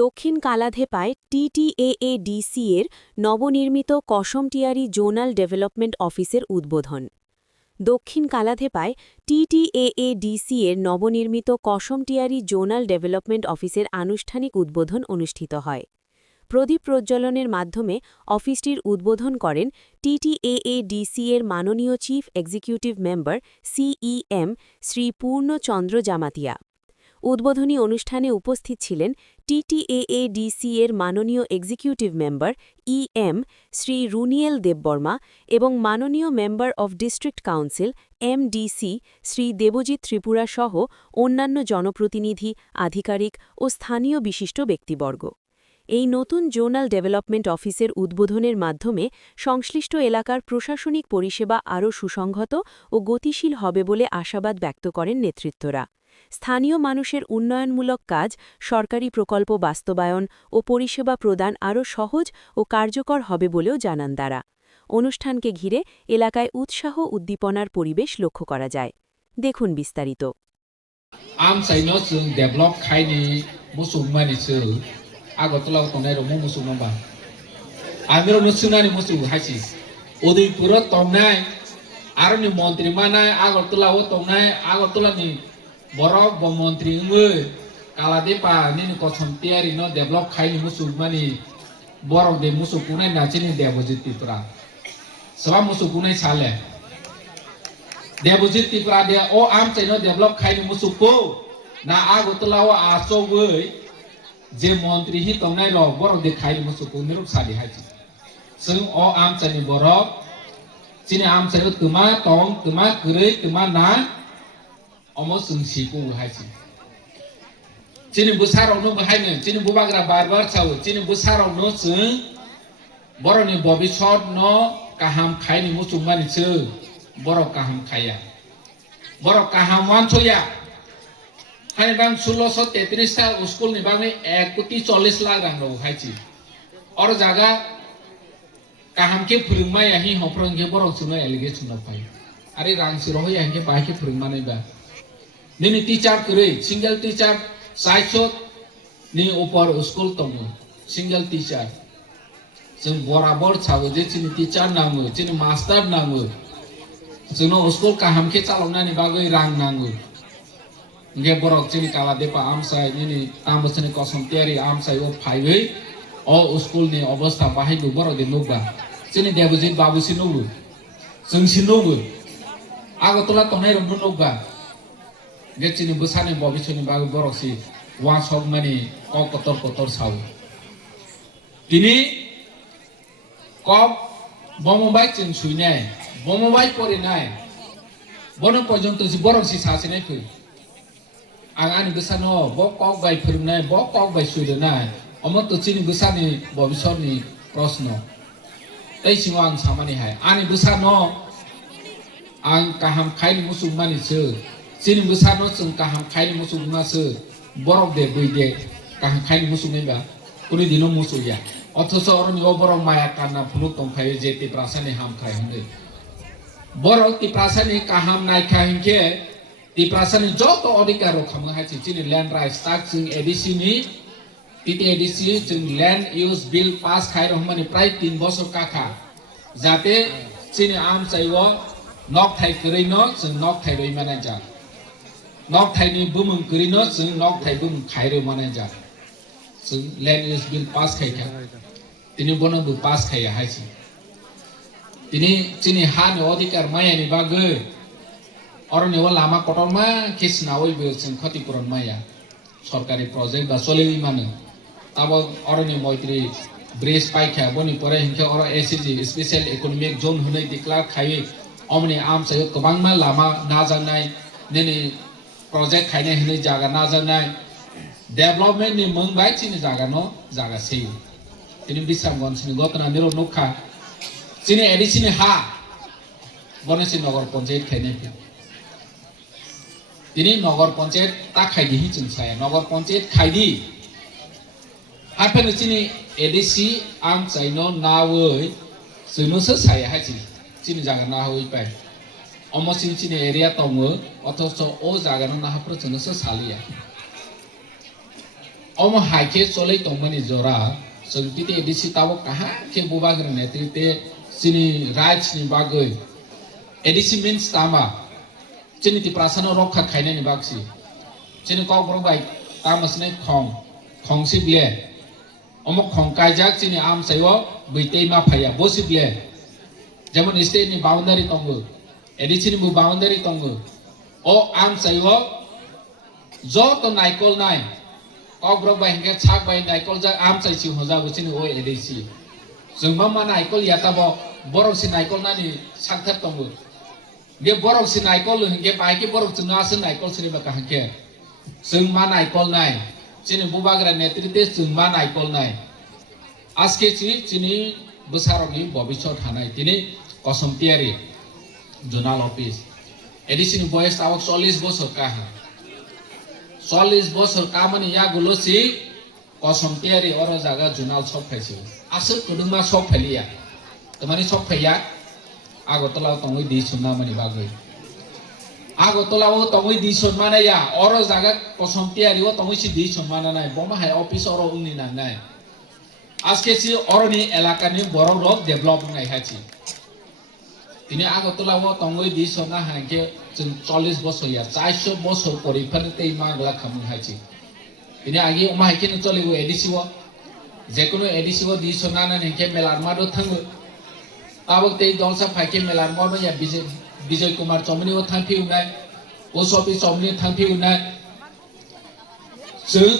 দক্ষিণ কালাধেপায় টিটিএএডিসি এর নবনির্মিত কসমটিয়ারি জোনাল ডেভেলপমেন্ট অফিসের উদ্বোধন। দক্ষিণ কালাধেপায় টিটিএএডিসি এর নবনির্মিত কসমটিয়ারি জোনাল ডেভেলপমেন্ট অফিসের আনুষ্ঠানিক উদ্বোধন অনুষ্ঠিত হয়। প্রদীপ প্রজ্বলনের মাধ্যমে অফিসটির উদ্বোধন করেন টিটিএএডিসি এর মাননীয় chief executive member CEM Shri Purnachandra Jamatia. উদ্বোধনী অনুষ্ঠানে উপস্থিত ছিলেন টিটিএএডিসি এর মাননীয় executive member EM Shri Runiel Debbarma এবং মাননীয় member of district council MDC Shri Debajit Tripura সহ অন্যান্য জনপ্রতিনিধি, আধিকারিক ও স্থানীয় বিশিষ্ট ব্যক্তিবর্গ। এই নতুন জোনাল ডেভেলপমেন্ট অফিসের উদ্বোধনের মাধ্যমে সংশ্লিষ্ট এলাকার প্রশাসনিক পরিষেবা আরও সুসংহত ও গতিশীল হবে বলে আশাবাদ ব্যক্ত করেন নেতৃত্বরা। স্থানীয় মানুষের উন্নয়নমূলক কাজ, সরকারি প্রকল্প বাস্তবায়ন ও পরিষেবা প্রদান আরও সহজ ও কার্যকর হবে বলেও জানান তারা। অনুষ্ঠানকে ঘিরে এলাকায় উৎসাহ উদ্দীপনার পরিবেশ লক্ষ্য করা যায়। দেখুন বিস্তারিত। আগরতলাও তংনাই রমু মুসু নবা আমিরো নসুনানি মুসু হাসি উদয়পুর তংনাই আরনি মন্ত্রী মানাই আগরতলাও তংনাই আগরতলানি বড় মন্ত্রী কালাদেপা নিনি কসমটিয়ারি ন ডেভেলপ খাইনি মুসু মানি বড় দে মুসু কুনাই নাচিনি দেবজিৎ ত্রিপুরা সবা মুসু কুনাই সালে দেবজিৎ ত্রিপুরা দে ও আম চাই ন ডেভেলপ খাইনি মুসু পো না আগরতলাও আচৌই যে মন্ত্রী হি তংনাই রক বড় দেখাই মুসুকু নিরুপ সালি হাইছি जों अ आमचानि बरक चिनि आमचानि तुमा तong तुमा गरै तुमा ना अमो जों सिकु हाइছি चिनि बुसारावनो बाहायनो चिनि बुबाग्रा बारबार चावो चिनि बुसारावनो जों बरनि भबिष्यत न काहाम खायनि मुसुमानिसो बर काहाम खाया बर काहाम वानसया हाय बां 1633 टा स्कुल नि बाङै 1,40,00,000 रां दं हाइছি और जागा काहाम के फोरोंमाय आहि हफ्रं के बरं सुनो एलिगेशन पाइ आरे रां सिरहो यांके बाइके फोरोंमानै बा निनि टीचर करै सिंगल टीचर 600 नि ऊपर स्कुल दङ सिंगल टीचर जों बराबर सावो जे चिनि टीचर नाङो चिनि मास्टर नाङो जोंनो स्कुल काहाम के चालौनानि बागै रां नाङो nge borok chini kala depa amsai nini tambosani kosomtiari amsai o phaiwei o school ni obostha bahai gu borok de nugba chini debojit babu sinubu जों sinubu agotla tonai rom nugba nge chini busani bobisoni bagu borok si wa sok mani ko kotor sau tini kop bomobai chin suinai bomobai porinai bono porjonto si borok si sasinai phoi आंनि गोसानो बक bye फोरोंनाय बक bye सुदनाय अमत चिनि गोसानि भबिष्यतनि प्रश्न तै सिङाव आं सामानि हाय आंनि गोसानो आं काहाम खायनि मुसुमानिसो चिनि गोसानो जों काहाम खायनि मुसुमासो बरक दे बैदे काहाम खायनि मुसुमैबा कुनि दिनो मुसुया अथस अरनि बरक माया काना फुलु तंखायो जे ति प्रासानि हाम खाय हंदे बरक ति प्रासानि काहाम नायखा हिंके di prasani joto odikaro khamu hachi chini land rights tax jing edisi ni titi edisi jing land use bill pass khai rohmani prai 3 bosor kakha jate chini am chaiwo nok thai krai no jing nok thai roi manai ja nok thai ni bumung kri no jing nok thai bumung khai roi manai ja jing land use bill pass khai kha tini bono bu pass khai hachi tini chini ha ni odikar maya ni bagai और नेवा लामा कटरमा केसनावै बे जों खतिपुरन माया सरकारि project बा सोलेवि माने तब अरनि मैत्री bridge पाइखा बनि परे हिंखे और एसीजी स्पेशल इकोनॉमिक जोन हुनै डिक्लेयर खाइ अमनि आमसे गोबांमा लामा नाजानाय नेनि प्रोजेक्ट खायने हुनै जागा नाजानाय डेभलपमेन्ट नि मंबाय चिनि जागा न जागा सेउ तिनि बिसामगन सिनि गतना निरो नखा चिनि एडिसिनि हा बनसि नगर panchayat खायने ini Nagar panchayat ta khaidi hi chung saya Nagar panchayat khaidi hapen chini ADC am chaino nawoi chuno se saya hachi chini jaga na hoi pai omosin chini area tongo othoso o jaga na hapro chuno se salia Omo haike solei tongmani jora sung titi edisi tawo kaha ke bubagrane titi sini rights ni bagoi edisi means tama chini ti prasana rokha khaine ni bagsi chini kok bro bai tamasne khong si ble omo khong kaijak chini am saiwo buitei ma phaya bosi ble যেমন state ni boundary tongo edisi ni bu boundary tongo o am saiwo jo to naikol nai kok bro bai hingke chak bai naikol ja am sai si hoja go chini o edisi jengma ma naikol yata bo borok si naikol nani sakthep tongo ge borok si naikol hingke bai ke borok chunga sin naikol sini ba kahke jengma naikol nai chini bubagra netrite jengma naikol nai আজকে চিনি বসারনি ভবিষ্যৎ হানাই তিনি কসমতিয়ারি zonal office এডিসিনি বয়স তাও 40 বছর কাহা 40 বছর কামানি ইয়াগুলো C কসমতিয়ারি or জায়গা জোনাল সব ফাইছে আসল কুদুমা সব ফাইলিয়া তোমানি সব ফাইয়া আগতলাও তংই দি সুনা মানি বাগৈ আগতলাও তংই দি সম্মানা ইয়া অর জায়গা কসমতিয়ারিও তংই সি দি সম্মানা নাই বমা হাই অফিস অর উনি না নাই আজকে সি অরনি এলাকানি বড় রক ডেভেলপ নাই হাচি তিনি আগতলাও তংই দি সনা হাকে 40 বছর ইয়া 400 বছর পরিফানে তেই মাগলা খামু হাচি তিনি আগে ওমা হাইকে ন চলিব এডিসিও যে কোনো এডিসিও দি সনা না নেকে মেলার মাদো থাঙ্গো তাবক তেই দলসা ফাইকে মেলার মাদো ইয়া বিজয় কুমার চমনিও থাংফি উনাই ও সপি চমনি থাংফি উনাই जों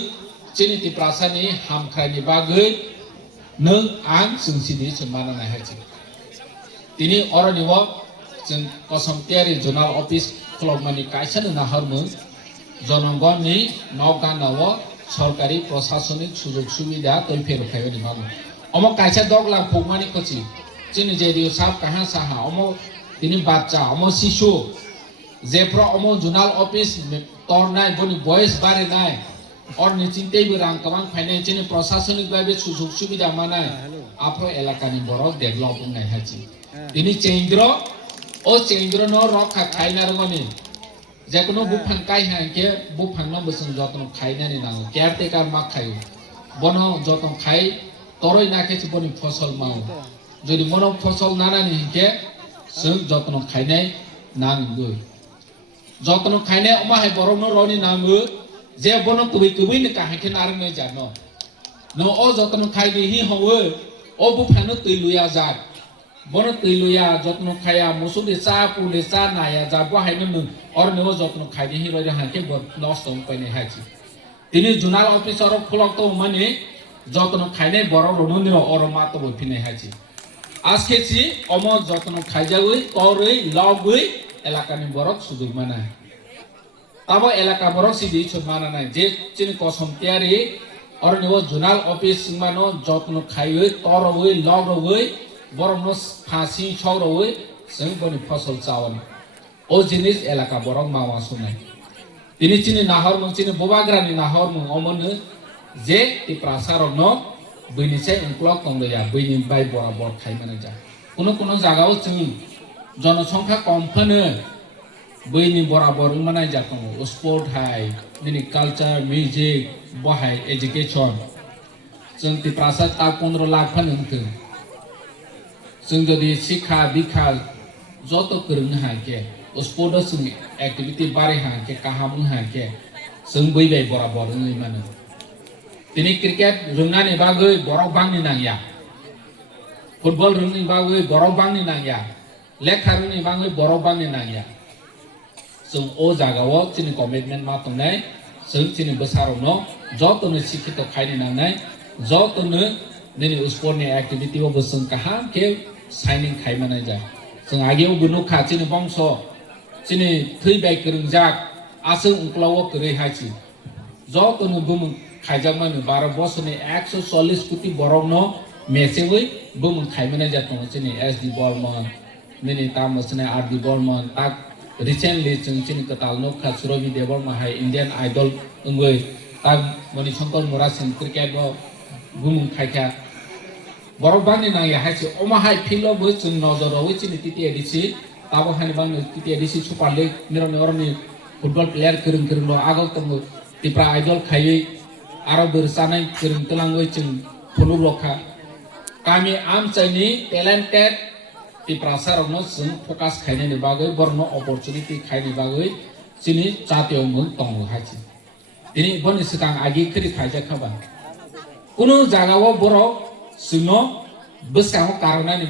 चिनिति प्रासानि हामख्रानि बागै नों आं जों सिदि सन्मान नायहायसै दिनै अरनिव जों कसमतियारि जनाल अफिस खुलमनि कायसानो नाहरमु जनगणनि नगानाव सरकारि प्रशासनिक सुजुग सुबिदा तैफेर फायनि मागु अम कायसा दगला फुगमानि खचि जोंनि जेदियो साब काहा साहा अम दिनै बाच्चा अम शिशु जेफ्रा अम जनाल अफिस तरनाय बनि बयस बारे नाय और निचिंते भी रां कबां फाइनेंशियल प्रशासनिक भावे सुजुग सुबिदा मानाय आपरो एलाकानि बरो डेभलप नाय हाचि दिनै चेंद्र ओ चेंद्र न रखा खाइनारगनि जेकुनो बुफां काइ हांके बुफां न बसं जतन खाइनानि नांगो केयारटेकार मा खायो बनो जतन खाइ तरय नाखेछि बनि फसल माव जदि मनो फसल नानानि हिंके जों जतन खाइनाय नांगो जतन खाइनाय अमाहाय बरो न रनि नांगो जे बनो कुबै न काहेके नारंगै जानो न ओ जतन खाइदि हि हवो ओ बुफानो तैलुया जात बनो तैलुया जतन खाया मुसुदि चा पुले चा नाया जा बहायनो न और न जतन खाइदि हि रय हाके बर नष्ट पैने हाछि तिनि जुनाल अफिसर फलक तो माने जतन खाइनाय बर रननि और मातो बफिनाय हाछि आजकेसि अम जतन खाइजागै तरै लगै एलाकानि बरक सुजुग माना ताबो एलाका बरक सिदि सन्मान नाय जे चिनि कसमतियारि और निव जुनाल अफिस मानो जतन खाइयै तरयै लगयै बरनो फासि छौरयै जों बनि फसल चावन ओ जिनिस एलाका बरक मावा सुनाय दिनै चिनि नाहर मोनसिनि बबाग्रानि नाहर मु अमनो जे ति प्रासारक न बैनिसे उनक्लक तंगया बैनि बाय बराबर खाइमाना जा कोनो जागाव जों जनसंख्या कमफानो बैनि बराबर मानाय जाथों स्पोर्ट हाय दिनै कालचार म्यूजिक बहाय एजुकेशन जों ति प्रासाद ता 15 लाख फानोंथों जों जदि शिक्षा बिखा जत फोरोंनो हाके स्पोर्ट जों एक्टिविटी बारे हाके काहाम हाके जों बैबाय बराबर नै मानो दिनै क्रिकेट रोंनानै बागै बरक बांनि नांया फुटबल रोंनानै बागै बरक बांनि नांया लेखा रोंनानै बागै बरक बांनि नांया जों ओ जागाव चिनि कमिटमेन्ट मा तंनाय जों चिनि बोसारनो जतनो शिक्षित खाइनि नांनाय जतनो दिनै स्पोर्टनि एक्टिविटी अब जों काहाम के साइनिंग खाइमानाय जा जों आगेव गुनुखा चिनि बंश चिनि थैबाय गोरोंजाक आसो उंक्लाव करै हाचि जतनो बुमु खाइजामानो 12 बसरनि 140 कोटी बरकनो मेसेवै बुमु खाइमानाय जाथों चिनि एसडी बर्मन दिनै तामसने आरडी बर्मन ता रिसेंटली जों चिनि कताल नखा सुरभि देवर्मा हाय इंडियन आइडल अंगै ता मनि शंकर मोरासिन क्रिकेट बुमु खाइखा बरक बांनि नांया हायसि अमा हाय फिल्ड बो जों नजराव चिनि टिटी एडिसि ताबो हानि बांनो टिटी एडिसि सुपार लीग निरनि अरनि फुटबल प्लेयार गोरों ल आगल तंगो तिप्रा आइडल खायै aro bersanai kering telangoi jeng pelu roka kami amcaini talented ti prasarokno jeng focus khainani bagoi borno opportunity khaini bagoi sini jatio mung tongo haji ini boni sekang agi kri khaija khaba kuno jagao borok sino beskang karona ni